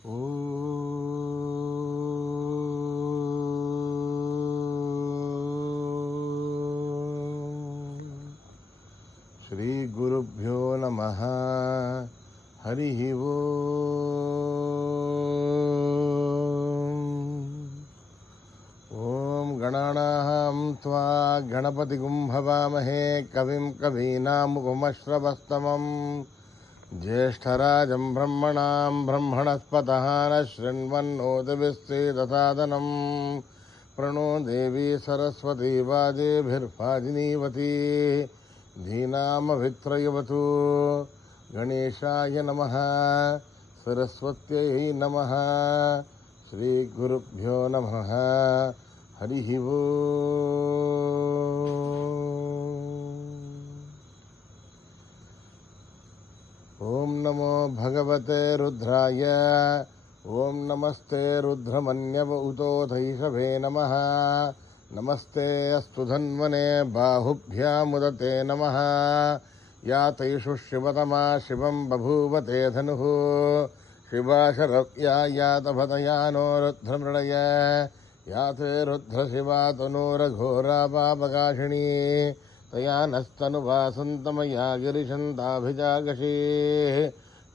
శ్రీ గురుభ్యో నమః. హరి ఓం గణానాం త్వా గణపతిగుం భవామహే కవిం కవీనాముపమశ్రవస్తమం జ్యేష్ఠరాజం బ్రహ్మణాం బ్రహ్మణస్పతః శృణ్వన్నోతిభిశ్చేదసాదనం ప్రణో దేవీ సరస్వతీ వాజేభిర్వాజినీవతీ ధీనామభిత్రయవతు. గణేశాయ నమః. సరస్వత్యై నమః. శ్రీ గురుభ్యో నమః. హరి ఓం నమో భగవతే రుద్రాయ. ఓం నమస్తే రుద్రమన్యవ ఉతోధైషభే నమః. నమస్తే అస్తు ధన్వనే బాహుభ్యాముదతే నమః. యా తైషు శివతమా శివం బభూవతే ధనుః. శివాశరవ్యా యాతభతయానో రుద్రమృడయ. యాతే రుద్రశివా తనూరఘోరా పాపకాశినీ. తయా నస్తనువాసంతమయా గిరిశంతాభిజాగశీ.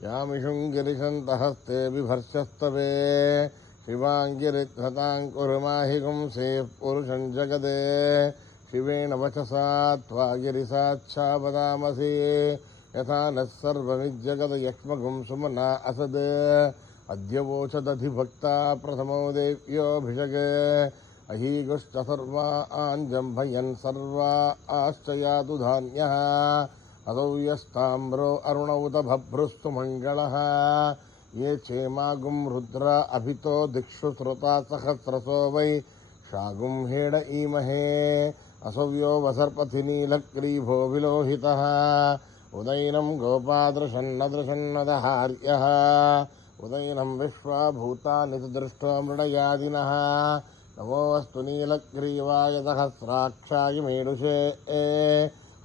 యామిషుం గిరిశంతహస్తే బిభర్షస్తవే. శివాంగిరిధ్వతాం కురు మాహిగుం సేః పురుషం జగదే. శివేన వచసా త్వా గిరిసాచ్ఛావదామసి. యథా నః సర్వమిజ్జగద యక్ష్మగుం సుమనా అసద్. అద్యవోచదధిభక్తా ప్రథమో దేవ్యోభిషగే. అహీగుష్ట సర్వాంజంభయన్ సర్వా ఆశ్చయాతు ధాన్యః. అదౌ యస్తామ్రో అరుణౌత భభ్రుస్తు మంగళః. ఏ చేమాగుం రుద్ర అభితో దిక్షు శ్రుతా సహస్రసో వై షాగుం హేడ ఈమహే. అసవ్యో వసర్పథి నీలగ్రీభో విలోహితః. ఉదయనం గోపాదృషన్నదృషన్నదహార్యః. ఉదయనం విశ్వాభూతాని దృష్టో మృడయాదినః. నమోऽस्तु నీలగ్రీవాయ సహస్రాక్షాయ మేడుషే.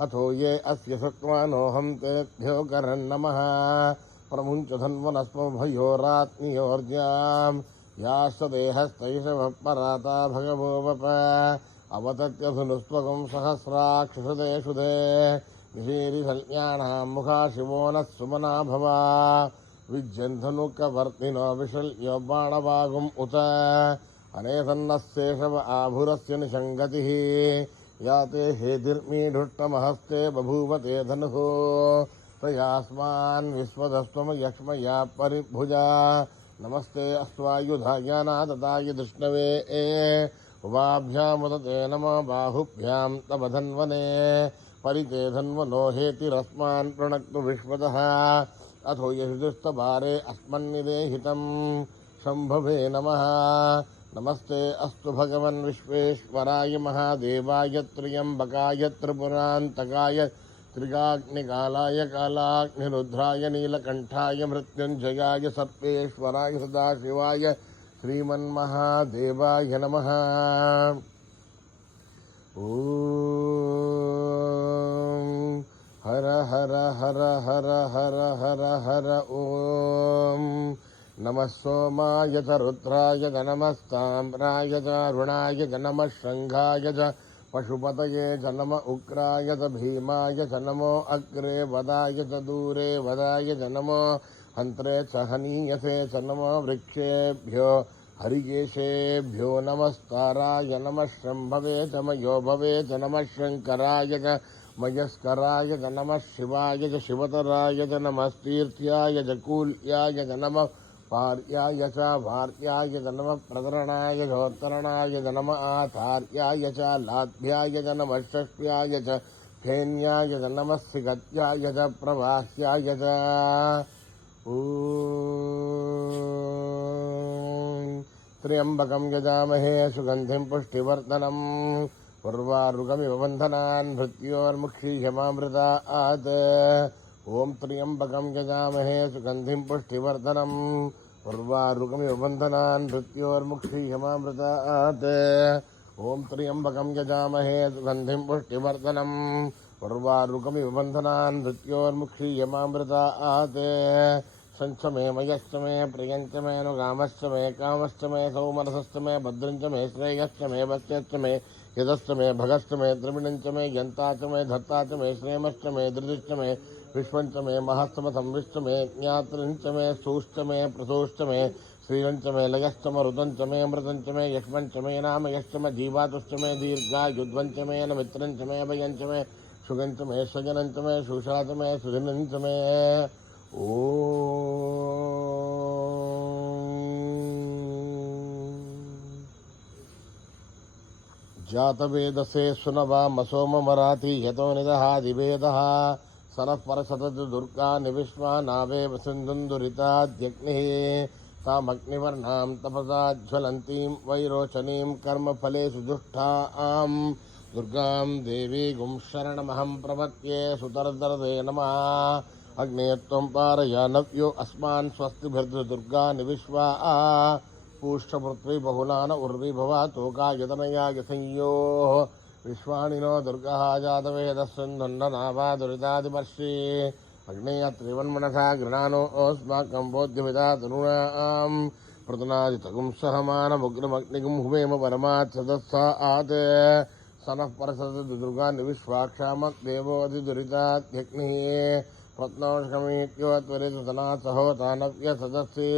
అథో ఏ అస్య శక్మానోహం తేభ్యో కరన్నమః. ప్రముంచ ధన్వనస్మభయోరాత్మయోర్జాం. యాస్తదేహస్తైషవపరాతా భగవో వప. అవతత్యధునుస్త్వగం సహస్రాక్షుషుదే. నిషీరిషల్యాణాం ముఖా శివో నః సుమనా భవ. విజ్యంధనుకవర్తినో విశల్యో బాణవాగుం ఉత. అనేసన్నశేషవ ఆభురస్య నిషంగతిః. యాతే హేతిర్మీఢుష్టమహస్తే బభూవతే ధనుః. తయాస్మాన్ విశ్వదస్త్వమయక్ష్మయా పరిభుజా. నమస్తే అశ్వాయుధాయ నాదతాయ ధృష్ణవే. ఉభాభ్యాముదతే నమో బాహుభ్యాం తవ ధన్వనే. పరితే ధన్వనో హేతిరస్మాన్ ప్రణక్తు విశ్వతః. అథో యశుస్తభారే అస్మన్నిదేహితం శంభవే నమః. నమస్తే అస్తు భగవన్ విశ్వేశ్వరాయ మహాదేవాయ త్ర్యంబకాయ త్రిపురాంతకాయ త్రిగాగ్నికాలాయ కాలాగ్నిరుద్రాయ నీలకంఠాయ మృత్యుంజయాయ సర్వేశ్వరాయ సదాశివాయ శ్రీమన్మహాదేవాయ నమః. ఓం హర హర హర హర హర హర హర. ఓం నమః సోమాయ చ రుద్రాయ చ నమస్తామ్రాయ చ అరుణాయ చ నమః శంఘాయ చ పశుపతయే చ నమ ఉగ్రాయ చ భీమాయ చ నమో అగ్రే వదాయ చ దూరే వదాయ చ నమో హంత్రే చ హనీయసే చ నమో వృక్షేభ్యో హరికేశేభ్యో నమస్తారాయ నమః శంభవే చ మయో భవే చ నమః శంకరాయ చ మయస్కరాయ చ నమః శివాయ చ శివతరాయ చ నమస్తీర్థ్యాయ చ కూల్యాయ చ నమః పార్యాయ చ భార్యాయ చ నమః ప్రతరణాయ చోత్తరణాయ చ నమః ఆచార్యాయ చ లాభ్యాయ చ నమః షష్ట్యాయ చ ఫేన్యాయ చ నమః సిగత్యాయ చ ప్రవాహ్యాయ చ. త్ర్యంబకం యజామహే సుగంధిం పుష్టివర్ధనం. ఉర్వారుకమివ బంధనాన్ మృత్యోర్ముక్షీయమామృతాత్. ఓం త్ర్యంబకం యజామహే సుగంధిం పుష్టివర్ధనం. ఉర్వారుకమివ బంధనాన్ మృత్యోర్ముక్షీయమామృతాత్. ఓం త్ర్యంబకం యజామహే సుగంధిం పుష్టివర్ధనం. ఉర్వారుకమివ బంధనాన్ మృత్యోర్ముక్షీయమామృతాత్. वत्सञ्च मे मयश्च मे प्रियञ्च मे अनुगामश्च मे कामश्च मे सौमनसश्च मे भद्रञ्च मे श्रेयश्च मे वश्यश्च मे यदश्च मे भगश्च मे द्रविणञ्च मे यन्ता च मे धत्ता च मे श्रेमश्च मे धृतिश्च मे विश्वञ्च मे महस्तमसंविश्च मे ज्ञातृञ्च मे स्तूश्च मे प्रसूश्च मे श्रीरञ्च मे लयश्च मरुतञ्च मे मृतञ्च मे यक्ष्मञ्च मे नामयश्च मे जीवातुश्च मे दीर्घायुध्वञ्च मे नमित्रञ्च मे भयञ्च मे शुगञ्च मे स्वजनञ्च मे शूषाच मे सुजनञ्च मे ओ जातवेदसे सुनवामसोममराति यतो निदहादिवेदः सनः परसततु दुर्गा निविश्वा नावेव सिन्धुन्दुरिताद्यग्निः तामग्निवर्णां तपसा ज्वलन्तीं वैरोचनीं कर्मफलेषु दुष्टां दुर्गां देवीगुं शरणमहं प्रपद्ये सुतरदरदे नमः अग्ने त्वं पारयानव्यो अस्मान् स्वस्तिभिर्दुर्गा निविश्वा पूष्ठपृथ्वी बहुलान उर्वी भवातोकायतनयाय संयोः विश्वानिनो दुर्गः जातवेदस्सन्धुन्ननावा दुरितादिपर्षि अग्नेयत्रिवन्मनसा गृणानो अस्माकं बोध्यविदा तरुणां प्रतनादितगुं सहमानमुग्रमग्निगुं हुमेम परमात् सदस्सा आते सनः परसदति दुर्गा निविश्वाक्षामक्देवोऽधिदुरिताध्यग्निः प्रत्नोष्कमीत्योत्वरितसनात् सहोतानव्यसदस्ये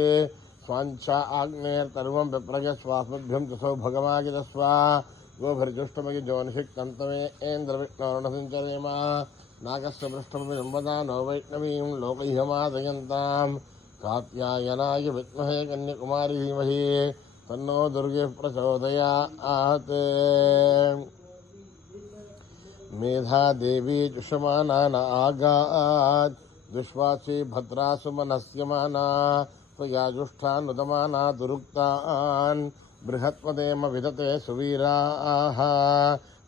स्वाञ्छा आग्नेयर्तर्वं विप्रजस्वास्मभ्यं तसौ भगवागितस्वा गोभिर्जुष्टमयि जोनिषिक्तन्तमे ऐन्द्रविष्णोर्णसञ्चरेम नागस्य पृष्ठमपि सम्पदा नो वैष्णवीं लोकैहमादयन्तां कात्यायनाय विद्महे कन्याकुमारी धीमहि तन्नो दुर्गे प्रचोदयात् मेधा देवी जुषमाना न आगात् दुष्वासी भद्रासु मनस्यमाना त्वया जुष्ठानुदमाना दुरुक्तान् बृहत्पदेम विदते सुवीराः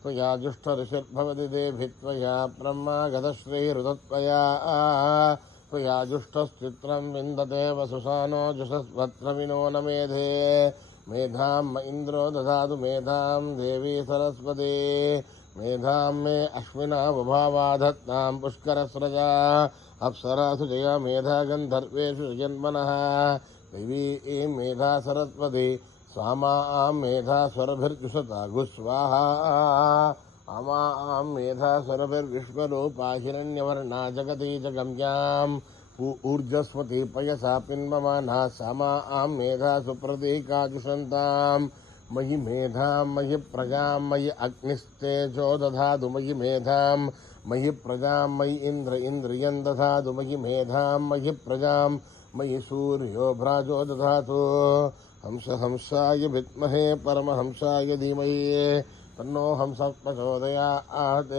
त्वया जुष्टऋषिर्भवति देभि त्वया ब्रह्मागतश्रीरुदत्वया त्वया जुष्टश्चित्रं विन्दते वसुसानो जुषस्वत्रविनो न मेधे मेधां म इन्द्रो ददातु मेधां देवी सरस्वती मेधां मे अश्विना वभावाधत्तां पुष्करस्रजा अप्सरासु जया मेधा गन्धर्वेषु जन्मनः देवी मेधा सरस्वती स्वामां मेधा स्वरभिर्जुषता गुस्वाहा अमां मेधा स्वरभिर्विश्वरूपा हिरण्यवर्णा जगती जगम्यां ऊर्जस्वती पयसा पिन्वमाना समां मेधा सुप्रतीका जुषन्तां मयि मेधां मयि प्रजां मयि अग्निस्तेजो दधातु मयि मेधां मयि प्रजां मयि इन्द्र इन्द्रियं दधातु मयि मेधां मयि प्रजां मयि सूर्यो भ्राजो दधातु हंस हंसाय विद्महे परमहंसाय धीमहि तन्नो हंसः प्रचोदयात्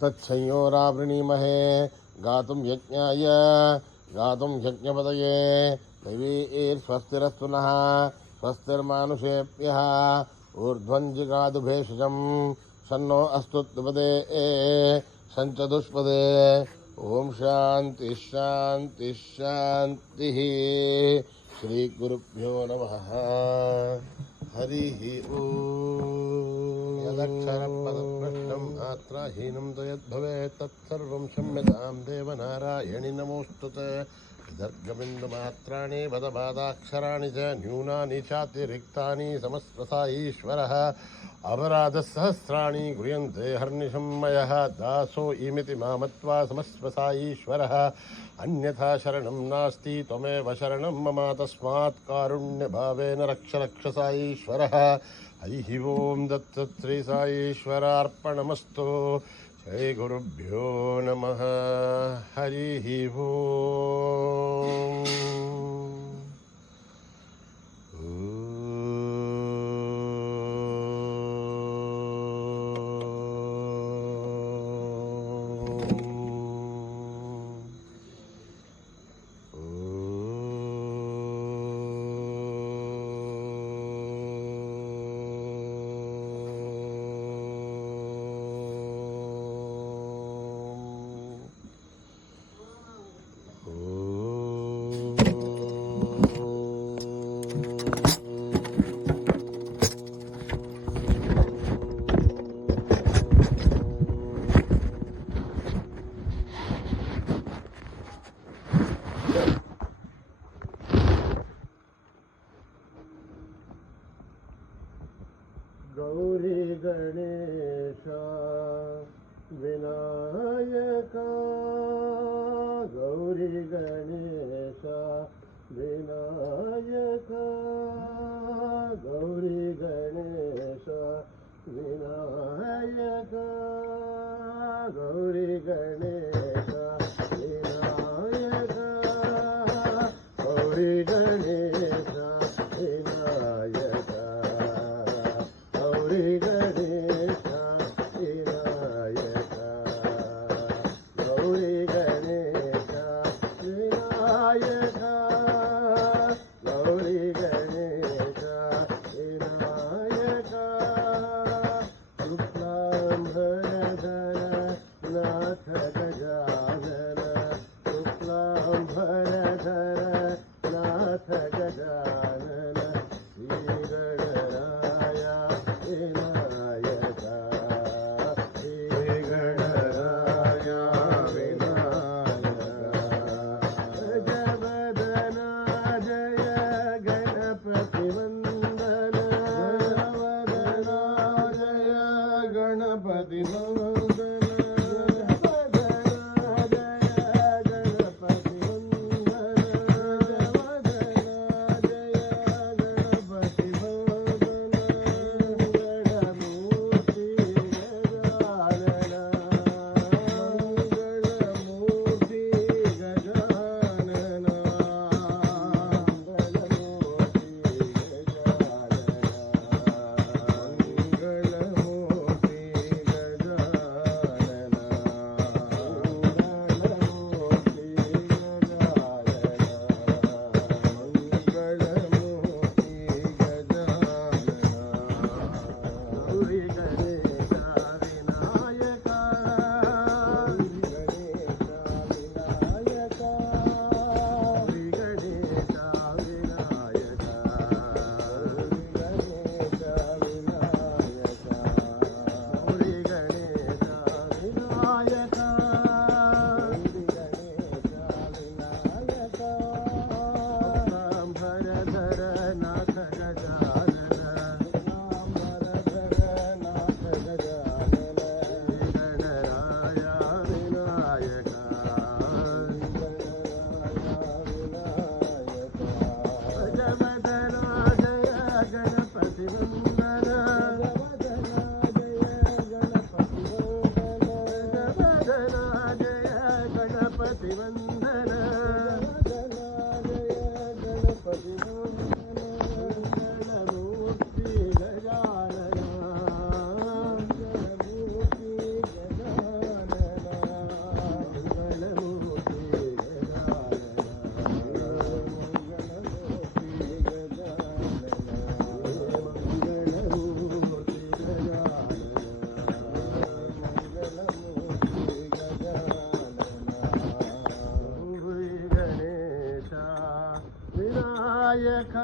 तत्संयोरावृणीमहे गातुं यज्ञाय गातुं यज्ञपतये दैवीर्स्वस्तिरस्तु नः स्वस्तिर्मानुषेभ्यः ऊर्ध्वं जिगातु भेषजं सन्नो अस्तु द्विपदे सञ्चतुष्पदे ओम शांति शांति शांति श्री गुरुभ्यो नमः हरि ओम यदक्षरपदभ्रष्टं आत्राहीनं तयद्भवेत् तत्सर्वं क्षम्यतां देवनारायणि नमोऽस्तुते विदर्गबिन्दुमात्राणि पदपादाक्षराणि च न्यूनानि चातिरिक्तानि समस्वसा ईश्वरः अपराधसहस्राणि क्रियन्ते हर्निशं मयः दासो इमिति मामत्वा समस्वसा ईश्वरः अन्यथा शरणं नास्ति त्वमेव शरणं मम तस्मात् कारुण्यभावेन रक्ष रक्षसा ईश्वरः हरिः ओं दत्तश्री साईश्वरार्पणमस्तु जय गुरुभ्यो नमः हरिः ओं వినాయక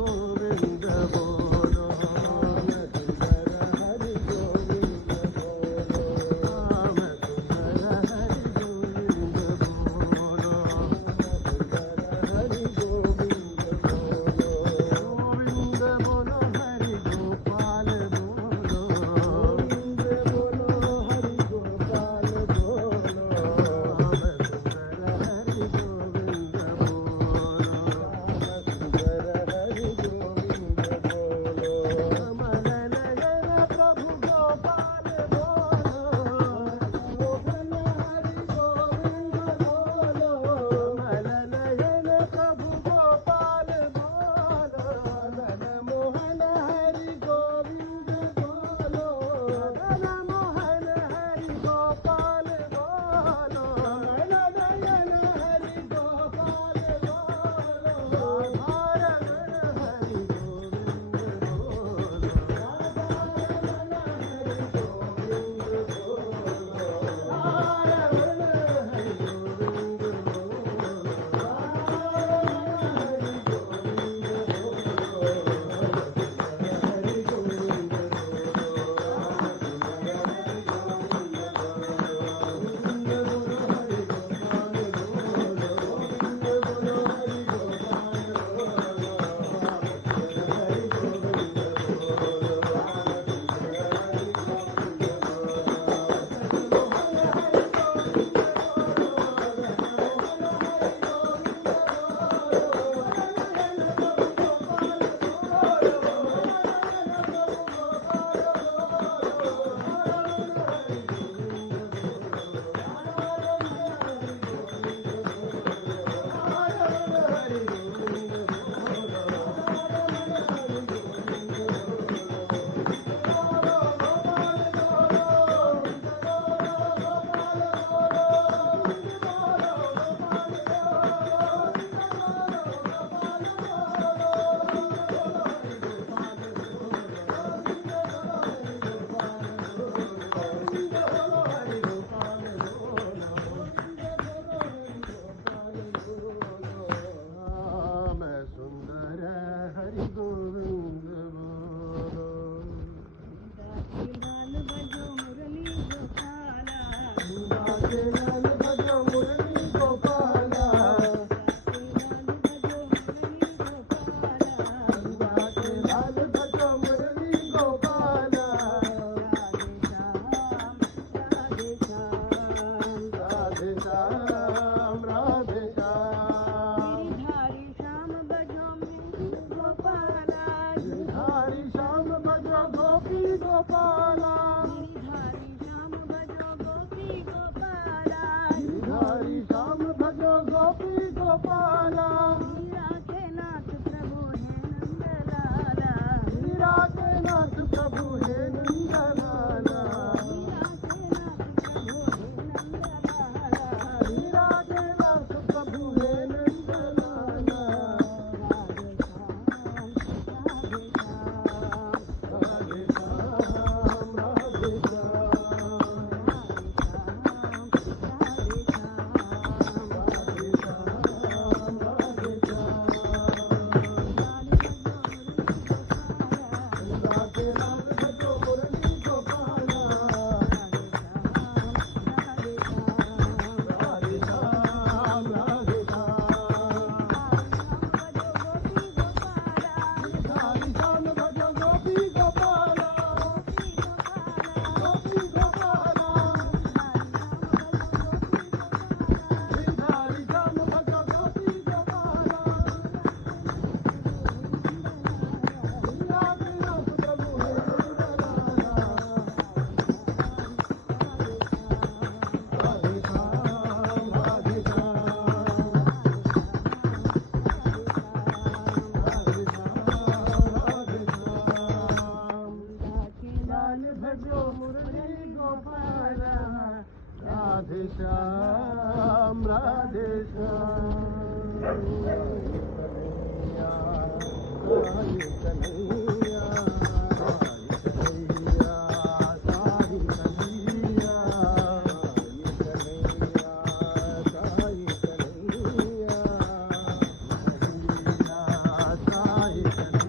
गोविंद बोलो, सुंदर हरि गोविंद बोलो, राम सुंदर हरि गोविंद बोलो, सुंदर हरि गोविंद बोलो, गोविंद बोलो हरि गोपाल बोलो, गोविंद बोलो हरि गोपाल बोलो, राम सुंदर हरि गोविंद बोलो, राम सुंदर हरि गोविंद बोलो, कमल नयन प्रभु गोपाल बोलो, गोविंद हरि गोविंद बोलो, कमल नयन प्रभु गोपाल बोलो, मदन मोहन हरि गोविंद बोलो, मदन मोहन हरि गोपाल बोलो, कमल नयन हरि गोपाल बोलो, राधारमण हरि गोविंद बोलो, राधारमण हरि गोविंद बोलो, राधारमण हरि गोविंद बोलो, राधारमण हरि गोविंद राम सुंदर हरि गोविंद बोलो, लाल बजो मुरली गोपाला, लागे लाल बजो मुरली गोपाला, लागे लाल बजो मुरली गोपाला, लागे लाल बजो मुरली गोपाला, राधे श्याम राधे श्याम, राधे श्याम, गिरिधारी श्याम बजो गोपी गोपाला, गिरिधारी श्याम बजो गोपी गोपाला, गिरिधारी श्याम बजो गोपी गोपाला, मीरा के नाथ प्रभु हे नंदलाला, मीरा के नाथ प्रभु हे नंदलाला, राधे श्याम राधे राधे श्याम राधे श्याम कन्हैया साई कन्हैया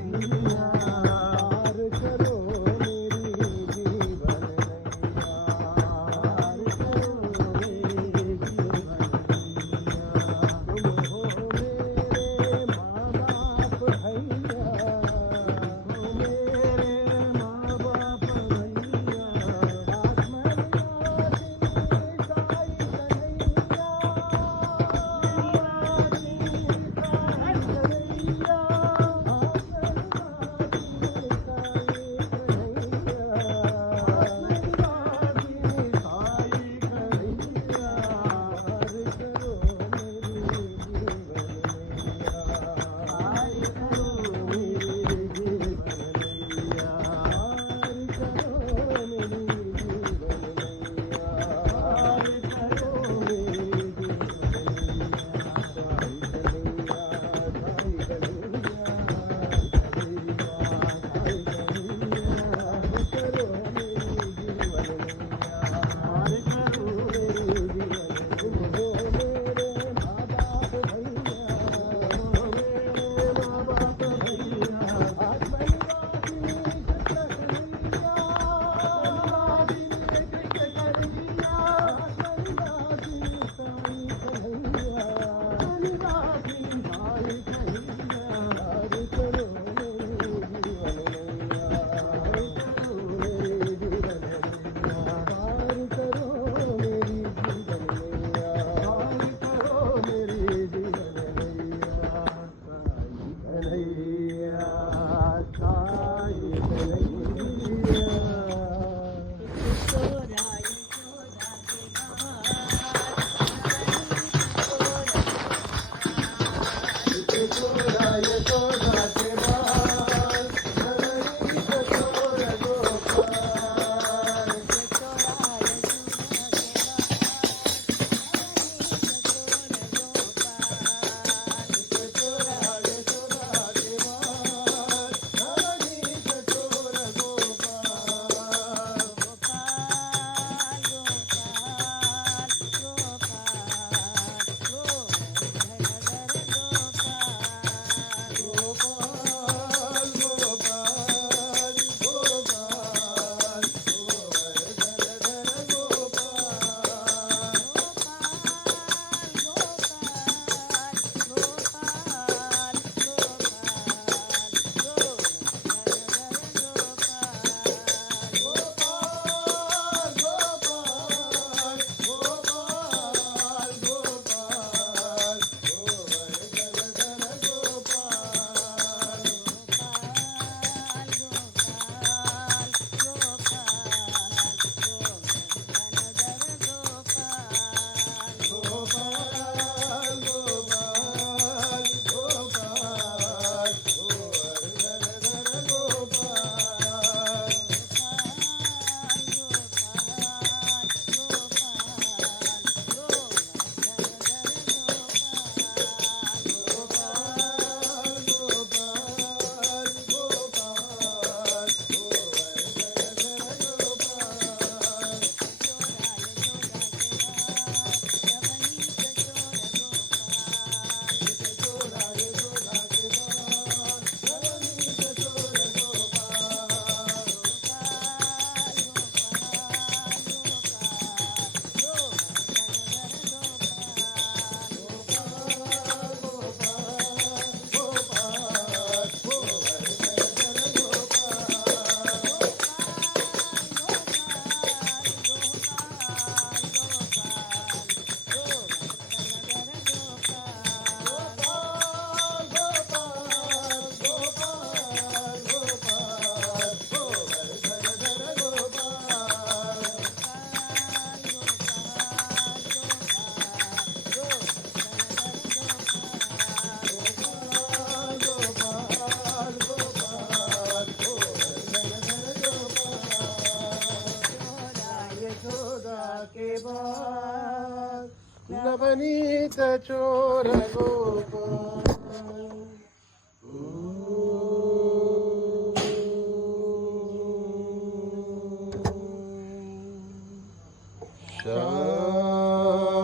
नवनीत चोर गोपाल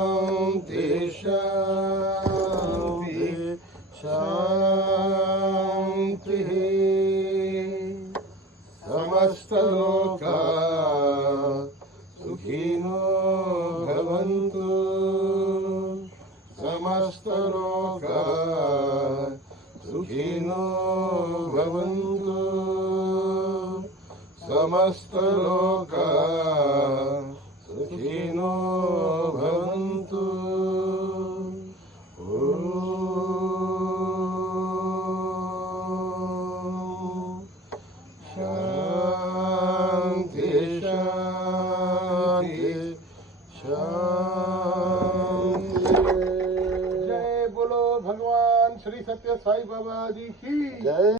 शांति शांति शांति समस्त लोका सुखिनो भवन्तु समस्त लोका सुखिनो भवन्तु समस्त लोका सुखिनो भवन्तु शांति शांति शांति। जय बोलो भगवान श्री सत्य साई बाबा जी की जय।